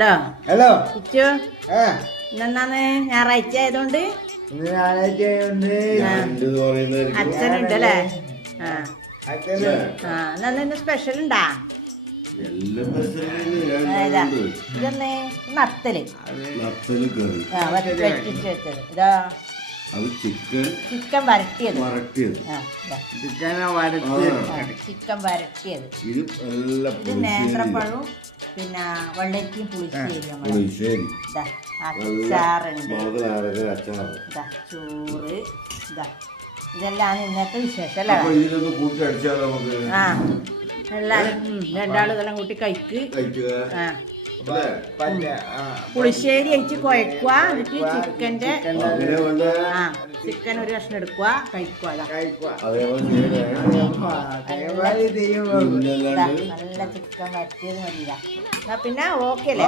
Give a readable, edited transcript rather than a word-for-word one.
Hello hello Kichu ഇന്നെന്നാന്ന് ഞായറാഴ്ച ആയതുകൊണ്ട് അച്ഛനുണ്ട് അല്ലേ? ഇന്ന് സ്പെഷ്യൽ ഉണ്ടാ? ഇതൊന്ന് നത്തല് വെച്ചിട്ട് വെച്ചത്. ഇതാ ചിക്കൻ വരട്ടിയത്. ചിക്കൻ വരട്ടിയത്. ഇത് നേന്ത്രപ്പഴവും പിന്നെ വെള്ളരിക്കയും പുളിശ്ശേരി. അച്ചാറുണ്ട്, ചോറ്. ഇതെല്ലാം ഇന്നത്തെ വിശേഷം അല്ലേ? ആ എല്ലാരും രണ്ടാളുകളെല്ലാം കൂട്ടി കഴിക്കുക. പുളിശ്ശേരി അയച്ച് കുഴക്കുക. എന്നിട്ട് ചിക്കൻ ഒരു കഷ്ണം എടുക്കുക, കഴിക്കുക. നല്ല ചിക്കൻ വരട്ടിയത് മതിയില്ല. പിന്നെ ഓക്കെ അല്ലേ?